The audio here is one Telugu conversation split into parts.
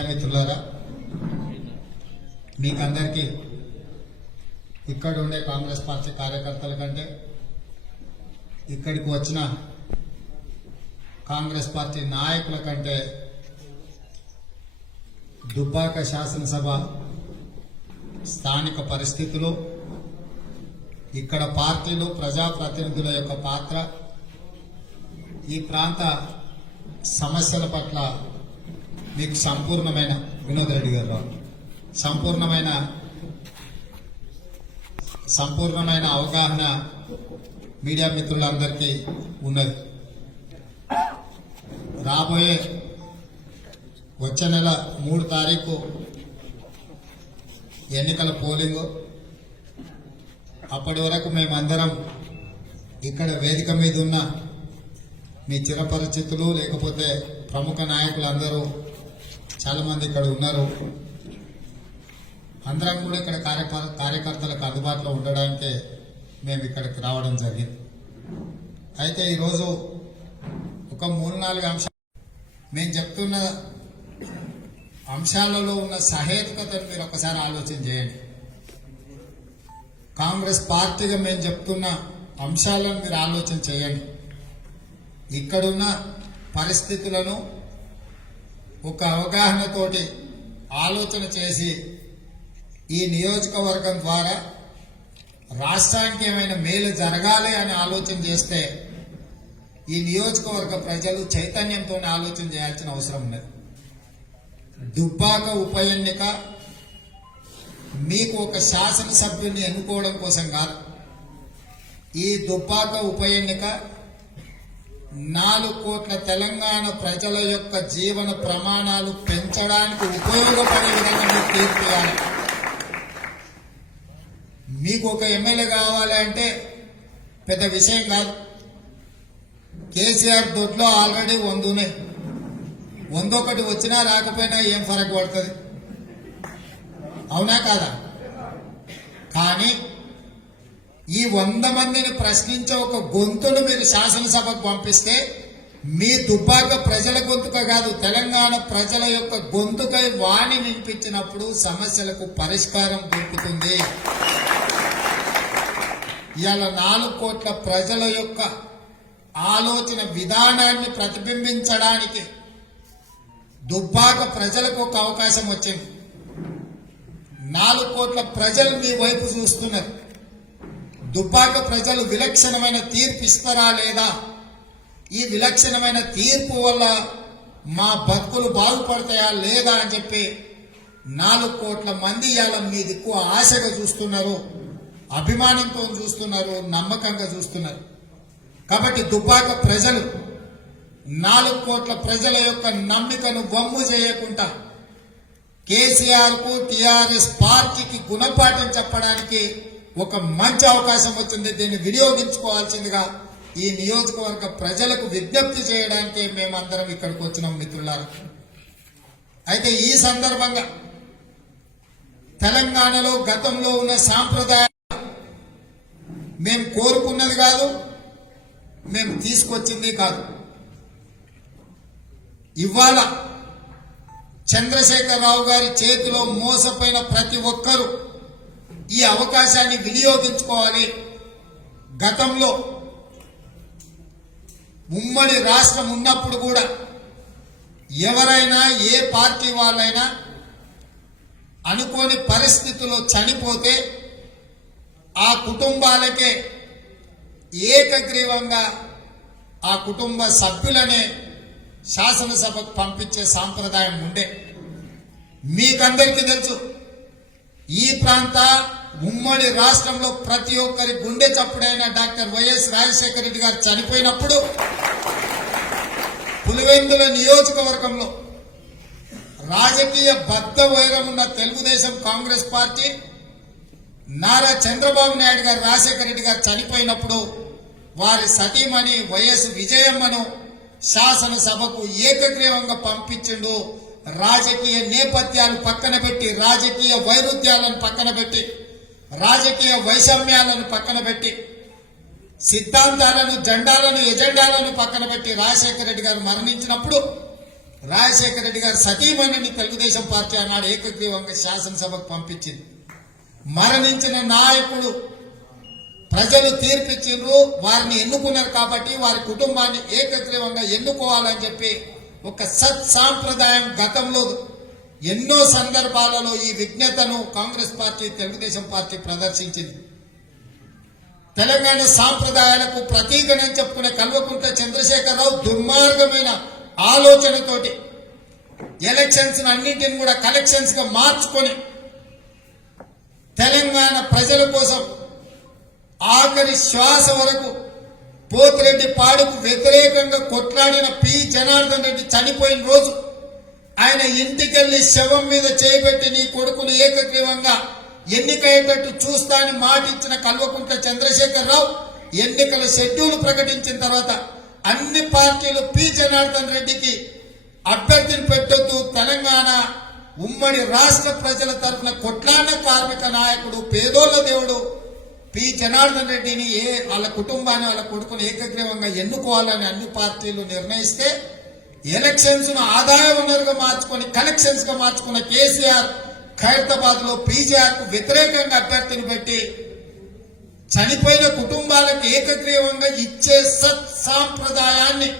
మీడియా మిత్రులారా మీకందరికీ ఇక్కడ ఉండే కాంగ్రెస్ పార్టీ కార్యకర్తల కంటే ఇక్కడికి వచ్చిన కాంగ్రెస్ పార్టీ నాయకుల కంటే దుబ్బాక శాసనసభ స్థానిక పరిస్థితులు ఇక్కడ పార్టీలు ప్రజాప్రతినిధుల యొక్క పాత్ర ఈ ప్రాంత సమస్యల పట్ల మీకు సంపూర్ణమైన వినోద్ రెడ్డి గారు సంపూర్ణమైన సంపూర్ణమైన అవగాహన మీడియా మిత్రులందరికీ ఉన్నది. రాబోయే వచ్చే నెల మూడు తారీఖు ఎన్నికల పోలింగ్. అప్పటి వరకు మేమందరం ఇక్కడ వేదిక మీద ఉన్న మీ చిరపరిచితులు లేకపోతే ప్రముఖ నాయకులు చాలామంది ఇక్కడ ఉన్నారు. అందరం కూడా ఇక్కడ కార్యకర్- కార్యకర్తలకు అందుబాటులో ఉండడానికే మేము ఇక్కడికి రావడం జరిగింది. అయితే ఈరోజు ఒక మూడు నాలుగు అంశాలు మేము చెప్తున్న అంశాలలో ఉన్న సహేతుకతను మీరు ఒకసారి ఆలోచన చేయండి. కాంగ్రెస్ పార్టీగా మేము చెప్తున్న అంశాలను మీరు ఆలోచన చేయండి. ఇక్కడున్న పరిస్థితులను ఒక అవగాహనతోటి ఆలోచన చేసి ఈ నియోజకవర్గం ద్వారా రాష్ట్రానికి ఏమైనా మేలు జరగాలి అని ఆలోచన చేస్తే ఈ నియోజకవర్గ ప్రజలు చైతన్యంతో ఆలోచన చేయాల్సిన అవసరం ఉన్నది. దుబ్బాక ఉప ఎన్నిక మీకు ఒక శాసనసభ్యుని ఎన్నుకోవడం కోసం కాదు. ఈ దుబ్బాక ఉప ఎన్నిక నాలుగు కోట్ల తెలంగాణ ప్రజల యొక్క జీవన ప్రమాణాలు పెంచడానికి ఉపయోగపడే విధంగా మీరు తీర్పు మీకు ఒక ఎమ్మెల్యే కావాలి అంటే పెద్ద విషయం కాదు. కేసీఆర్ దొడ్లో ఆల్రెడీ వందున్నాయి వందొకటి వచ్చినా రాకపోయినా ఏం ఫరక్ పడుతుంది? అవునా కాదా? కానీ ఈ వంద మందిని ప్రశ్నించే ఒక గొంతును మీరు శాసనసభకు పంపిస్తే మీ దుబ్బాక ప్రజల గొంతుక కాదు తెలంగాణ ప్రజల యొక్క గొంతుకై వాణి వినిపించినప్పుడు సమస్యలకు పరిష్కారం దొరుకుతుంది. ఇవాళ నాలుగు కోట్ల ప్రజల యొక్క ఆలోచన విధానాన్ని ప్రతిబింబించడానికి దుబ్బాక ప్రజలకు ఒక అవకాశం వచ్చింది. నాలుగు కోట్ల ప్రజలు మీ వైపు చూస్తున్నారు. దుబ్బాక ప్రజలు విలక్షణమైన తీర్పు ఇస్తారా లేదా? ఈ విలక్షణమైన తీర్పు వల్ల మా బతుకులు బాగుపడతాయా లేదా అని చెప్పి నాలుగు కోట్ల మంది ఇవాళ మీ దిక్కు ఆశగా చూస్తున్నారు అభిమానంతో చూస్తున్నారు నమ్మకంగా చూస్తున్నారు. కాబట్టి దుబ్బాక ప్రజలు నాలుగు కోట్ల ప్రజల యొక్క నమ్మికను వమ్ము చేయకుండా కేసీఆర్కు టీఆర్ఎస్ పార్టీకి గుణపాఠం చెప్పడానికి ఒక మంచి అవకాశం వచ్చింది. దీన్ని వినియోగించుకోవాల్సిందిగా ఈ నియోజకవర్గ ప్రజలకు విజ్ఞప్తి చేయడానికి మేమందరం ఇక్కడికి వచ్చినాం మిత్రులారా. అయితే ఈ సందర్భంగా తెలంగాణలో గతంలో ఉన్న సాంప్రదాయ మేము కోరుకున్నది కాదు మేము తీసుకొచ్చింది కాదు. ఇవాళ చంద్రశేఖరరావు గారి చేతిలో మోసపోయిన ప్రతి ఒక్కరూ ఈ అవకాశాన్ని వినియోగించుకోవాలి. గతంలో ఉమ్మడి రాష్ట్రం ఉన్నప్పుడు కూడా ఎవరైనా ఏ పార్టీ వాళ్ళైనా అనుకోని పరిస్థితుల్లో చనిపోతే ఆ కుటుంబాలకే ఏకగ్రీవంగా ఆ కుటుంబ సభ్యులనే శాసనసభకు పంపించే సాంప్రదాయం ఉండే. మీకందరికీ తెలుసు ఈ ప్రాంత ఉమ్మడి రాష్ట్రంలో ప్రతి ఒక్కరి గుండె చప్పుడైన డాక్టర్ వైఎస్ రాజశేఖర రెడ్డి గారు చనిపోయినప్పుడు పులివెందుల నియోజకవర్గంలో రాజకీయ బద్ద వైరం ఉన్న తెలుగుదేశం కాంగ్రెస్ పార్టీ నారా చంద్రబాబు నాయుడు గారు రాజశేఖర రెడ్డి గారు చనిపోయినప్పుడు వారి సతీమణి వైఎస్ విజయమ్మను శాసనసభకు ఏకగ్రీవంగా పంపించిండు. రాజకీయ నేపథ్యాలు పక్కన పెట్టి రాజకీయ వైరుధ్యాలను పక్కన పెట్టి రాజకీయ వైషమ్యాలను పక్కన పెట్టి సిద్ధాంతాలను జెండాలను ఎజెండాలను పక్కన పెట్టి రాజశేఖర రెడ్డి గారు మరణించినప్పుడు రాజశేఖర రెడ్డి గారు సతీమణిని తెలుగుదేశం పార్టీ ఆనాడు ఏకగ్రీవంగా శాసనసభకు పంపించింది. మరణించిన నాయకుడు ప్రజలు తీర్పిచ్చిండ్రు వారిని ఎన్నుకున్నారు కాబట్టి వారి కుటుంబాన్ని ఏకగ్రీవంగా ఎన్నుకోవాలని చెప్పి ఒక సత్ సాంప్రదాయం గతంలో ఎన్నో సందర్భాలలో ఈ విజ్ఞతను కాంగ్రెస్ పార్టీ తెలుగుదేశం పార్టీ ప్రదర్శించింది. తెలంగాణ సాంప్రదాయాలకు ప్రతీకనని చెప్పుకునే కల్వకుంట చంద్రశేఖరరావు దుర్మార్గమైన ఆలోచనతోటి ఎలక్షన్స్ అన్నింటిని కూడా కలెక్షన్స్గా మార్చుకొని తెలంగాణ ప్రజల కోసం ఆఖరి శ్వాస వరకు పోతిరెడ్డి పాడుకు వ్యతిరేకంగా కొట్లాడిన పి. జనార్దన్ రెడ్డి చనిపోయిన రోజు ఆయన ఇంటికెళ్ళి శవం మీద చేయబెట్టి నీ కొడుకును ఏకగ్రీవంగా ఎన్నికయ్యేటట్టు చూస్తా అని మాట ఇచ్చిన కల్వకుంట్ల చంద్రశేఖరరావు ఎన్నికల షెడ్యూల్ ప్రకటించిన తర్వాత అన్ని పార్టీలు పి జనార్దన్ రెడ్డికి అభ్యర్థిని పెట్టొద్దు. తెలంగాణ ఉమ్మడి రాష్ట్ర ప్రజల తరఫున కొట్లాడిన కార్మిక నాయకుడు పేదోళ్ళ దేవుడు పి జనార్దన్ రెడ్డిని ఏ వాళ్ళ కుటుంబాన్ని వాళ్ళ కొడుకుని ఏకగ్రీవంగా ఎన్నుకోవాలని అన్ని పార్టీలు నిర్ణయిస్తే ఎలక్షన్స్ను ఆదాయ వనరుగా మార్చుకొని కనెక్షన్స్గా మార్చుకున్న కేసీఆర్ ఖైరతాబాద్లో పీజీఆర్కు వ్యతిరేకంగా అభ్యర్థిని పెట్టి చనిపోయిన కుటుంబాలకు ఏకగ్రీవంగా ఇచ్చే సత్ సాంప్రదాయాన్ని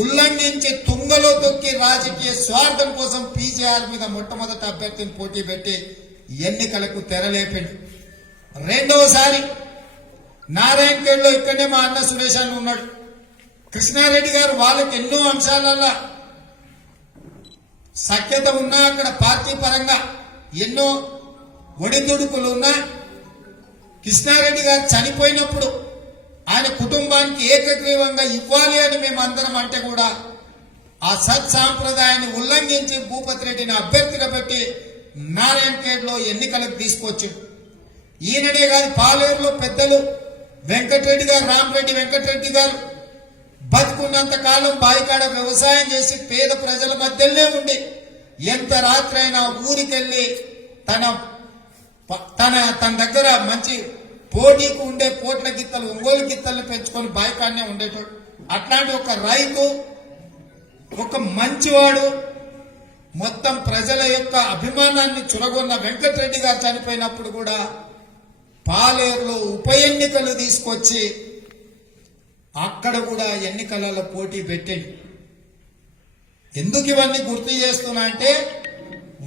ఉల్లంఘించి తుంగలో తొక్కి రాజకీయ స్వార్థం కోసం పీజీఆర్ మీద మొట్టమొదటి అభ్యర్థిని పోటీ పెట్టి ఎన్నికలకు తెరలేపిండు. రెండవసారి నారాయణఖేడ్లో ఇక్కడనే మా అన్న సురేష్ అని ఉన్నాడు. కృష్ణారెడ్డి గారు వాళ్ళకి ఎన్నో అంశాలలో సఖ్యత ఉన్నా అక్కడ పార్టీ పరంగా ఎన్నో ఒడిదుడుకులు ఉన్నా కృష్ణారెడ్డి గారు చనిపోయినప్పుడు ఆయన కుటుంబానికి ఏకగ్రీవంగా ఇవ్వాలి అని మేము అందరం అంటే కూడా ఆ సత్ సాంప్రదాయాన్ని ఉల్లంఘించి భూపతి రెడ్డిని అభ్యర్థిగా పెట్టి నారాయణఖేడ్లో ఎన్నికలకు తీసుకొచ్చి ఈయననే కాదు పాలేరులో పెద్దలు వెంకటరెడ్డి గారు రామరెడ్డి వెంకటరెడ్డి గారు బతుకున్నంత కాలం బాయికాడ వ్యవసాయం చేసి పేద ప్రజల మధ్యలోనే ఉండి ఎంత రాత్రైనా ఊరికెళ్ళి తన తన తన దగ్గర మంచి పోటీకి ఉండే పోట్ల గిత్తలు ఒంగోలు గిత్తలు పెంచుకొని బాయికాడనే ఉండేటోడు. అట్లాంటి ఒక రైతు ఒక మంచివాడు మొత్తం ప్రజల యొక్క అభిమానాన్ని చురగొన్న వెంకటరెడ్డి గారు చనిపోయినప్పుడు కూడా పాలేరులో ఉప ఎన్నికలు తీసుకొచ్చి అక్కడ కూడా ఎన్నికలలో పోటీ పెట్టాడు ఎందుకు ఇవన్నీ గుర్తు చేస్తున్నా అంటే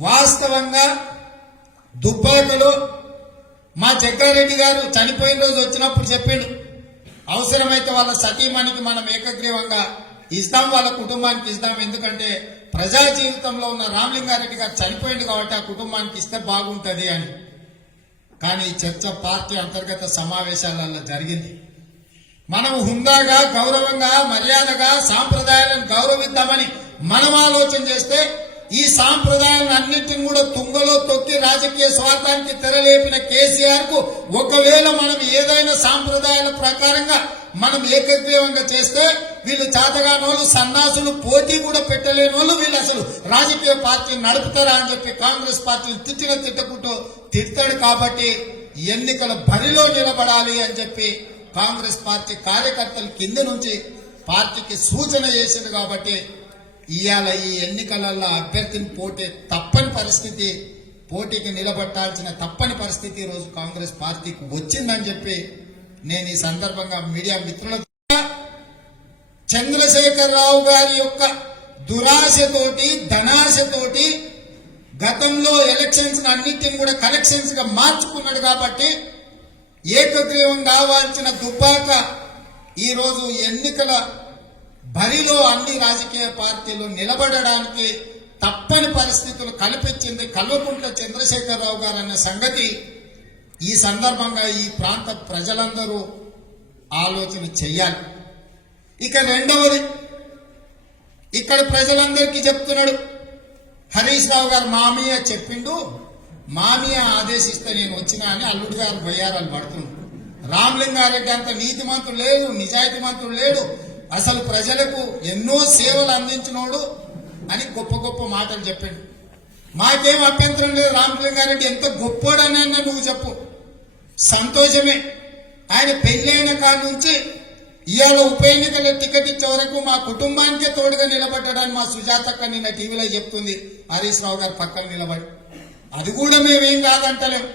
వాస్తవంగా దుబ్బాకలో మా జగ్గారెడ్డి గారు చనిపోయిన రోజు వచ్చినప్పుడు చెప్పిండు అవసరమైతే వాళ్ళ సతీమానికి మనం ఏకగ్రీవంగా ఇస్తాం వాళ్ళ కుటుంబానికి ఇస్తాం. ఎందుకంటే ప్రజా జీవితంలో ఉన్న రామలింగారెడ్డి గారు చనిపోయింది కాబట్టి ఆ కుటుంబానికి ఇస్తే బాగుంటుంది అని. కానీ ఈ చర్చ పార్టీ అంతర్గత సమావేశాలలో జరిగింది. మనం హుందాగా గౌరవంగా మర్యాదగా సాంప్రదాయాలను గౌరవిద్దామని మనం ఆలోచన చేస్తే ఈ సాంప్రదాయాలను అన్నింటిని కూడా తుంగలో తొక్కి రాజకీయ స్వార్థానికి తెరలేపిన కేసీఆర్కు ఒకవేళ మనం ఏదైనా సాంప్రదాయాల ప్రకారంగా మనం ఏకగ్రీవంగా చేస్తే వీళ్ళు చేతగాని వాళ్ళు సన్నాసులు పోటీ కూడా పెట్టలేని వాళ్ళు వీళ్ళు అసలు రాజకీయ పార్టీ నడుపుతారా అని చెప్పి కాంగ్రెస్ పార్టీని తిట్టిన తిట్టకుంటూ తిడతాడు కాబట్టి ఎన్నికల బరిలో నిలబడాలి అని చెప్పి కాంగ్రెస్ పార్టీ కార్యకర్తలు కింద నుంచి పార్టీకి సూచన చేసింది కాబట్టి ఇవాళ ఈ ఎన్నికలలో అభ్యర్థిని పోటీ తప్పని పరిస్థితి పోటీకి నిలబట్టాల్సిన తప్పని పరిస్థితి ఈరోజు రోజు కాంగ్రెస్ పార్టీకి వచ్చిందని చెప్పి నేను ఈ సందర్భంగా మీడియా మిత్రుల చంద్రశేఖరరావు గారి యొక్క దురాశతోటి ధనాశతోటి గతంలో ఎలక్షన్స్ అన్నిటిని కూడా కలెక్షన్స్గా మార్చుకున్నాడు కాబట్టి ఏకగ్రీవం కావాల్సిన దుబ్బాక ఈరోజు ఎన్నికల బరిలో అన్ని రాజకీయ పార్టీలు నిలబడడానికి తప్పని పరిస్థితులు కల్పించింది కల్వకుంట్ల చంద్రశేఖరరావు గారు అన్న సంగతి. ఈ సందర్భంగా ఈ ప్రాంత ప్రజలందరూ ఆలోచన చెయ్యాలి. ఇక రెండవది ఇక్కడ ప్రజలందరికీ చెప్తున్నాడు. హరీష్ రావు గారు మామయ్య చెప్పిండు మామయ్య ఆదేశిస్తే నేను వచ్చినా అని అల్లుడు గారు బయ్యారాలు పడుతున్నాడు రామలింగారెడ్డి అంత నీతిమంతుడు లేడు నిజాయితీమంతుడు లేడు. అసలు ప్రజలకు ఎన్నో సేవలు అందించినోడు అని గొప్ప గొప్ప మాటలు చెప్పాడు. మాకేం అభ్యంతరం లేదు రామలింగారెడ్డి ఎంత గొప్పోడనన్నా నువ్వు చెప్పు. సంతోషమే. ఆయన పెళ్ళైన కాడ నుంచి ఇవాళ ఉప ఎన్నికల టికెట్ ఇచ్చే వరకు మా కుటుంబానికే తోడుగా నిలబడ్డాడని మా సుజాతక్క నిన్న టీవీలో చెప్తుంది. హరీష్ రావు గారు పక్కన నిలబడి. అది కూడా మేమేం కాదంటలేం.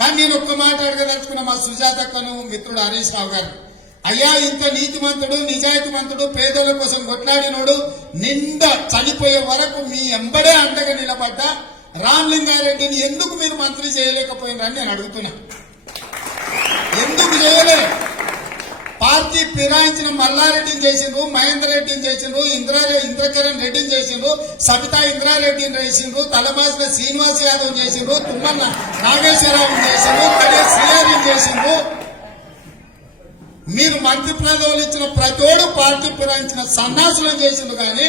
కానీ నేను ఒక్క మాట అడగదలుచుకున్న మా సుజాతక్కను మిత్రుడు హరీష్ రావు గారు. అయ్యా ఇంత నీతిమంతుడు నిజాయితీమంతుడు పేదల కోసం కొట్లాడినోడు నిండా చనిపోయే వరకు మీ ఎంబడే అండగా నిలబడ్డ రామలింగారెడ్డిని ఎందుకు మీరు మంత్రి చేయలేకపోయినారని నేను అడుగుతున్నా. ఎందుకు చేయలే? పార్టీ ఫిరాయించిన మల్లారెడ్డిని చేసిండ్రు మహేందర్ రెడ్డిని చేసిండ్రు ఇంద్రా ఇంద్రకరణ్ రెడ్డిని చేసిండ్రు సబితా ఇంద్రారెడ్డిని చేసిండ్రు తలబాసిన శ్రీనివాస్ యాదవ్ చేసిండ్రు తుమ్మన్న నాగేశ్వరరావు చేసిండ్రు కడియ శ్రీహరిని చేసిండ్రు. మీరు మంత్రి పదవులు ఇచ్చిన ప్రతోడు పార్టీ ఫిరాయించిన సన్నాసులను చేసిండ్రు కానీ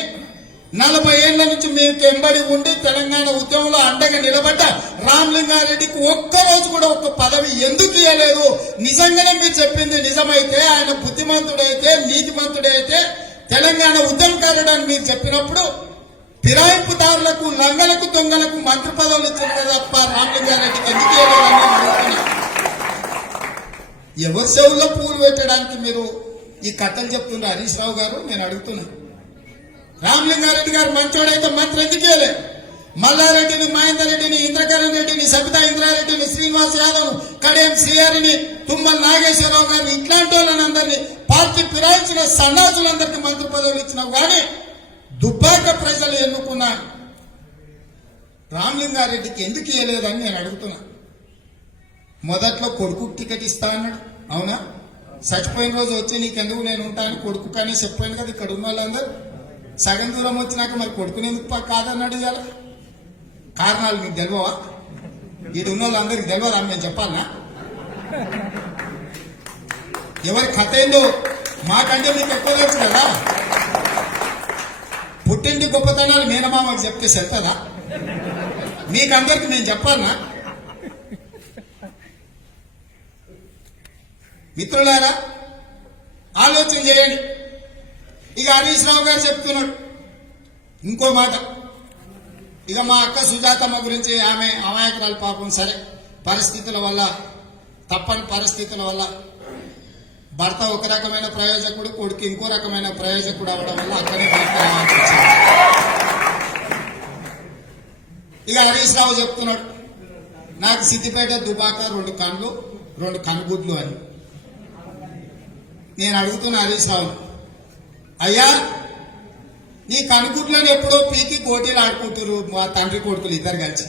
నలభై ఏళ్ళ నుంచి మీకు ఎంబడి ఉండి తెలంగాణ ఉద్యమంలో అండగా నిలబడ్డ రామలింగారెడ్డికి ఒక్క రోజు కూడా ఒక్క పదవి ఎందుకు ఇవ్వలేదు నిజంగానే మీరు చెప్పింది నిజమైతే ఆయన బుద్ధిమంతుడైతే నీతిమంతుడైతే తెలంగాణ ఉద్యమకారుడు అని మీరు చెప్పినప్పుడు ఫిరాయింపుదారులకు లంగలకు దొంగలకు మంత్రి పదవులు ఇచ్చిన తప్ప రామలింగారెడ్డికి ఎందుకు ఇవ్వలేదని ఎవరి చెవుల్లో పూలు పెట్టడానికి మీరు ఈ కథలు చెప్తున్నారు హరీష్ రావు గారు? నేను అడుగుతున్నాను రామలింగారెడ్డి గారు మంచోడైతే మంత్రి ఎందుకు మల్లారెడ్డిని మహేందర్ రెడ్డిని ఇంద్రకరణ్ రెడ్డిని సబితా ఇంద్రారెడ్డిని శ్రీనివాస్ యాదవ్ కడియం సిఆర్ని తుమ్మల నాగేశ్వరరావు గారిని ఇట్లాంటి వాళ్ళని అందరినీ పార్టీ ఫిరాయించిన సన్నాసులందరికీ మంత్రి పదవులు ఇచ్చినావు కానీ దుబ్బాక ప్రజలు ఎన్నుకున్న రామలింగారెడ్డికి ఎందుకు ఇవ్వలేదని నేను అడుగుతున్నా. మొదట్లో కొడుకు టికెట్ ఇస్తా అన్నాడు. అవునా? చచ్చిపోయిన రోజు వచ్చి నీకెందుకు నేను ఉంటాను? కొడుకు కానీ చెప్పాను కదా ఇక్కడ ఉన్న వాళ్ళందరూ. సగం దూరం వచ్చినాక మరి కొడుకుని ఎందుకు కాదన్నాడు ఇవాళ? కారణాలు మీకు తెలియవా? ఇది ఉన్న వాళ్ళందరికి తెలియదా మేము చెప్పాలనా? ఎవరి కథ ఏందో? మాకంటే మీకు ఎక్కువ తెలుసు కదా? పుట్టింటి గొప్పతనాలు మేనమామకు చెప్తే సరిపదా? మీకందరికి నేను చెప్పాలనా? మిత్రులారా ఆలోచన చేయండి. ఇక హరీష్ రావు గారు చెప్తున్నాడు. ఇంకో మాట. ఇక మా అక్క సుజాతమ్మ గురించి ఆమె అమాయకురాలు పాపం సరే. పరిస్థితుల వల్ల తప్పని పరిస్థితుల వల్ల భర్త ఒక రకమైన ప్రయోజకుడు కొడుకు ఇంకో రకమైన ప్రయోజకుడు అవడం వల్ల అక్కడే భర్త ఇక హరీష్ రావు చెప్తున్నాడు నాకు సిద్దిపేట దుబాక రెండు కండ్లు రెండు కనుగుడ్లు అని. నేను అడుగుతున్న హరీష్ రావు అయ్యా నీ కనుకుట్లను ఎప్పుడో పీకి కోటీలు ఆడుకుంటారు మా తండ్రి కొడుకులు ఇద్దరు కలిసి.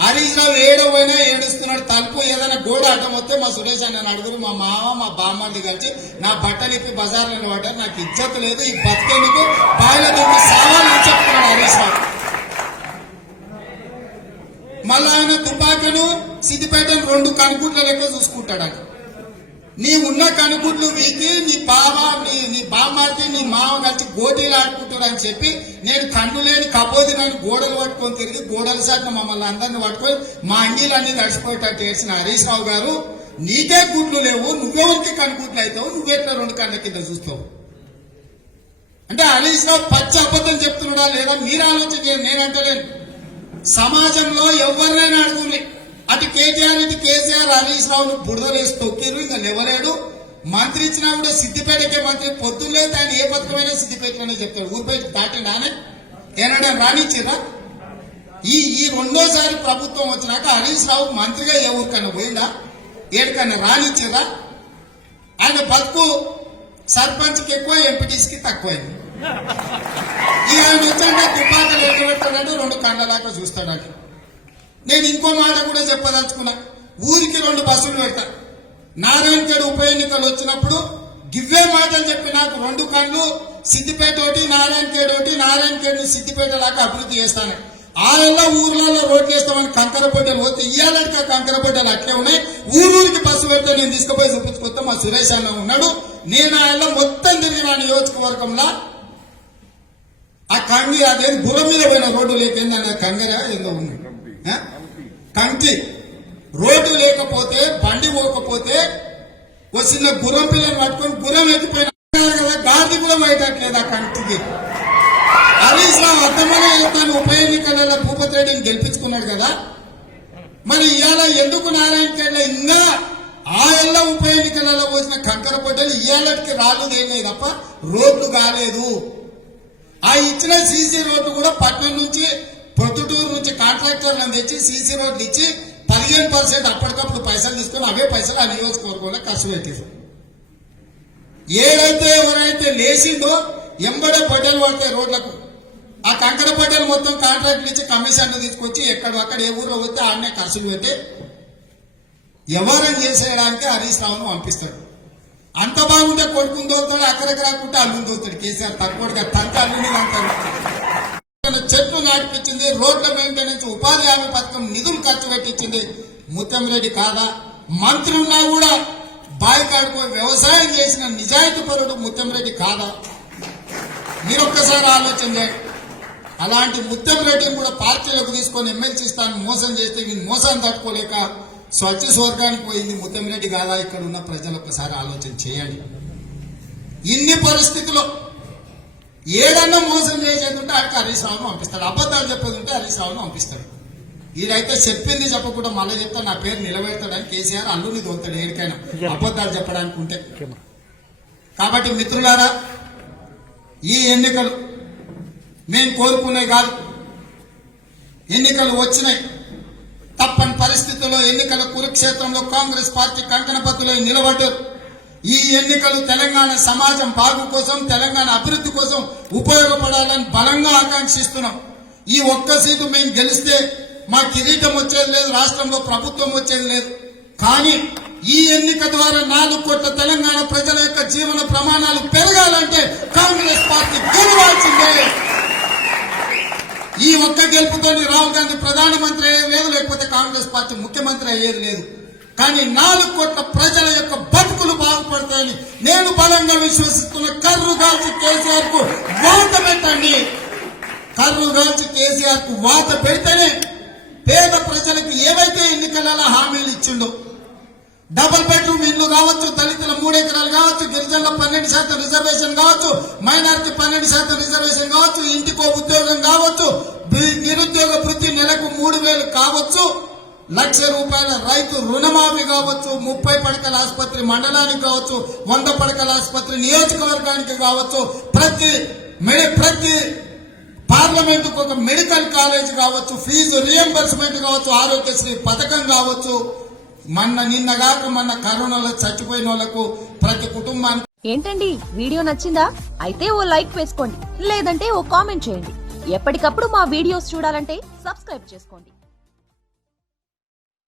హరీష్ రావు ఏడో పోయినా ఏడుస్తున్నాడు తలుపు ఏదైనా గోడ అడ్డం వస్తే మా సురేష్ అన్న అడుగురు మా మామ మా బామ్మని కలిసి నా బట్టలు ఇప్పి బజార్లో పడ్డారు నాకు ఇజ్జత్ లేదు ఈ బతికేందుకు? బావిలో దూకి సావాలని చెప్తున్నాడు హరీష్ రావు మళ్ళా ఆయన దుబాకను సిద్దిపేటను రెండు కనుకుట్ల లెక్క చూసుకుంటాడు నీ ఉన్న కనుగుడ్లు వీకి నీ బావ నీ నీ బామ్మార్తి నీ మామ కలిసి గోటీలు ఆడుకుంటారు అని చెప్పి నేను కన్ను లేని కబోది నన్ను గోడలు పట్టుకొని తిరిగి గోడల సాటిన మమ్మల్ని అందరిని పట్టుకొని మా అంగీలన్నీ నడిచిపోయేటట్టు చేసిన హరీష్ రావు గారు నీకే గుడ్లు లేవు నువ్వెవరికి కనుగుడ్లు అవుతావు నువ్వెట్లా రెండు కళ్ళ కింద చూస్తావు? అంటే హరీష్ రావు పచ్చి అబద్ధం చెప్తున్నాడా లేదా మీరు ఆలోచన నేనంటలేను నేను అంటలేను. సమాజంలో ఎవరినైనా అడుగుని అటు కేటీఆర్ ఇటు కేసీఆర్ హరీష్ రావును బుడదలేసి తొక్కిరు ఇంకా నివ్వలేడు మంత్రి ఇచ్చినా కూడా సిద్దిపేటకే మంత్రి. పొద్దున్నే ఆయన ఏ పథకమైనా సిద్దిపేటలోనే చెప్తాడు. ఊరిపై దాటి నానే ఏనాడే రానిచ్చిరా ఈ ఈ రెండోసారి ప్రభుత్వం వచ్చినాక హరీష్ రావు మంత్రిగా ఏ ఊరికన్నా పోయిందా ఏడికన్నా రాణించిరా ఆయన బతుకు సర్పంచ్కి ఎక్కువ ఎంపీటీస్కి తక్కువైంది. ఈ ఆయన వచ్చాక తుపాకులు ఎగబెట్టాడంటే రెండు కండలాగా చూస్తాడని నేను ఇంకో మాట కూడా చెప్పదలుచుకున్నా. ఊరికి రెండు బస్సులు పెడతా నారాయణఖేడ్ ఉప ఎన్నికలు వచ్చినప్పుడు గివ్వే మాటలు చెప్పి నాకు రెండు కళ్ళు సిద్దిపేట ఒకటి నారాయణఖేడ్ ఒకటి నారాయణఖేడ్ సిద్దిపేట లాగా అభివృద్ధి చేస్తాను. ఆళ్ళ ఊర్లలో రోడ్లు వేస్తామని కంకరపడ్డలు పోతే ఇయ్యాలంటే కంకరపడ్డలు అట్లే ఉన్నాయి. ఊరూరికి బస్సు పెడితే నేను తీసుకుపోయి చూపించుకొస్తే మా సురేష్ అన్న ఉన్నాడు. నేను ఆయన మొత్తం తిరిగిన నియోజకవర్గంలో ఆ కంగి అదేది గుర్రం మీద పోయిన రోడ్డు లేకేందన్న కంగర ఏదో ఉన్నాడు కంకి రోడ్డు లేకపోతే బండి పోకపోతే వచ్చిన గుర్రం పిల్లని పట్టుకొని గుర్రం ఎక్కిపోయిన కదా గాంధీ కూడా బయటట్లేదు ఆ కంటికి? హరీష్ రావు అర్థమనే ఉప ఎన్నికలలో భూపతి రెడ్డిని గెలిపించుకున్నాడు కదా. మరి ఇవాళ ఎందుకు నారాయణ ఖేడ్లో ఇంకా ఆ ఎల్ల ఉప ఎన్నికలలో పోసిన కంకర పొట్టలు ఇవాళకి రాలేదేమే తప్ప రోడ్లు కాలేదు. ఆ ఇచ్చిన సీసీ రోడ్డు కూడా పట్నం నుంచి కాంట్రాక్టర్లను తెచ్చి సీసీ రోడ్లు ఇచ్చి పదిహేను పర్సెంట్ అప్పటికప్పుడు పైసలు తీసుకొని అవే పైసలు ఆ నియోజకవర్గంలో ఖర్చు పెట్టారు ఏదైతే ఎవరైతే లేచిందో ఎంబడే పట్టెలు పడతాయి రోడ్లకు ఆ కంకర పట్టెలు మొత్తం కాంట్రాక్ట్లు ఇచ్చి కమిషన్లు తీసుకొచ్చి ఎక్కడ అక్కడ ఏ ఊర్లో పోతే ఆడనే ఖర్చులు పెట్టి వ్యవహారం చేసేయడానికి హరీష్ రావును పంపిస్తాడు. అంత బాగుంటే కొడుకుని దోతాడు అక్కడికి రాకుంటే అల్లుని దోతాడు కేసీఆర్ తక్కువగా తంత అల్లుని అంటారు. చెట్లు నాటిపించింది రోడ్ల మెయింటెనెన్స్ ఉపాధి హామీ పథకం నిధులు ఖర్చు పెట్టించింది ముత్తంరెడ్డి కాదా? మంత్రి ఉన్నా కూడా బావి కాడుకో వ్యవసాయం చేసిన నిజాయితీ పరుడు ముత్తంరెడ్డి కాదా? మీరు ఒక్కసారి ఆలోచన చేయండి అలాంటి ముత్తంరెడ్డిని కూడా పార్టీలకు తీసుకొని ఎమ్మెల్సీ స్థానం మోసం చేస్తే వీళ్ళు మోసాన్ని తట్టుకోలేక స్వచ్ఛ స్వర్గానికి పోయింది ముత్తంరెడ్డి కాదా? ఇక్కడ ఉన్న ప్రజలు ఒక్కసారి ఆలోచన చేయండి. ఇన్ని పరిస్థితుల్లో ఏడన్నా మోసం చేసేది ఉంటే అక్కడికి హరీష్ రావును పంపిస్తాడు. అబద్ధాలు చెప్పేది ఉంటే హరీష్ రావును పంపిస్తాడు ఈడైతే చెప్పింది చెప్పకుండా మళ్ళీ చెప్తా నా పేరు నిలబెడతాడని కేసీఆర్ అల్లుని దోతాడు ఏడికైనా. అబద్ధాలు చెప్పడానికి ఉంటే. కాబట్టి మిత్రులారా ఈ ఎన్నికలు మేము కోరుకునే కాదు. ఎన్నికలు వచ్చినాయి. తప్పని పరిస్థితుల్లో ఎన్నికల కురుక్షేత్రంలో కాంగ్రెస్ పార్టీ కంకణపత్తులై నిలబడ్డారు. ఈ ఎన్నికలు తెలంగాణ సమాజం బాగు కోసం తెలంగాణ అభివృద్ధి కోసం ఉపయోగపడాలని బలంగా ఆకాంక్షిస్తున్నాం. ఈ ఒక్క సీటు మేము గెలిస్తే మా కిరీటం వచ్చేది లేదు రాష్ట్రంలో ప్రభుత్వం వచ్చేది లేదు. కానీ ఈ ఎన్నిక ద్వారా నాలుగు కోట్ల తెలంగాణ ప్రజల యొక్క జీవన ప్రమాణాలు పెరగాలంటే కాంగ్రెస్ పార్టీ గెలవాల్సిందే. ఈ ఒక్క గెలుపుతో రాహుల్ గాంధీ ప్రధానమంత్రి అయ్యేది లేదు లేకపోతే కాంగ్రెస్ పార్టీ ముఖ్యమంత్రి అయ్యేది లేదు. కానీ నాలుగు కోట్ల ప్రజల యొక్క బాగుపడతాయని నేను బలంగా విశ్వసిస్తున్న కర్రు గాల్చి కేసీఆర్కు వాత పెట్టండి. కర్రు గాల్చి కేసీఆర్కు వాత పెడితేనే పేద ప్రజలకు ఏవైతే ఎన్నికలలో హామీలు ఇచ్చిండో డబుల్ బెడ్రూమ్ ఇల్లు కావచ్చు దళితుల మూడు ఎకరాలు కావచ్చు గిరిజనుల పన్నెండు శాతం రిజర్వేషన్ కావచ్చు మైనారిటీ పన్నెండు శాతం రిజర్వేషన్ కావచ్చు ఇంటికో ఉద్యోగం కావచ్చు నిరుద్యోగ వృత్తి నెలకు మూడు వేలు కావచ్చు. లక్ష రూపాయల రైతు రుణమాఫీ కావచ్చు ముప్పై పడకల ఆసుపత్రి మండలానికి కావచ్చు వంద పడకల ఆసుపత్రి నియోజకవర్గానికి కావచ్చు ప్రతి మెడి ప్రతి పార్లమెంటుకు ఒక మెడికల్ కాలేజ్ కావచ్చు ఫీజు రియంబర్స్మెంట్ కావచ్చు ఆరోగ్యశ్రీ పథకం కావచ్చు. మొన్న నిన్నగాక మొన్న కరోనాలో చచ్చిపోయిన వాళ్ళకు ప్రతి కుటుంబానికి ఏంటండి? వీడియో నచ్చిందా? అయితే ఓ లైక్ వేసుకోండి లేదంటే ఓ కామెంట్ చేయండి. ఎప్పటికప్పుడు మా వీడియోస్ చూడాలంటే సబ్స్క్రైబ్ చేసుకోండి.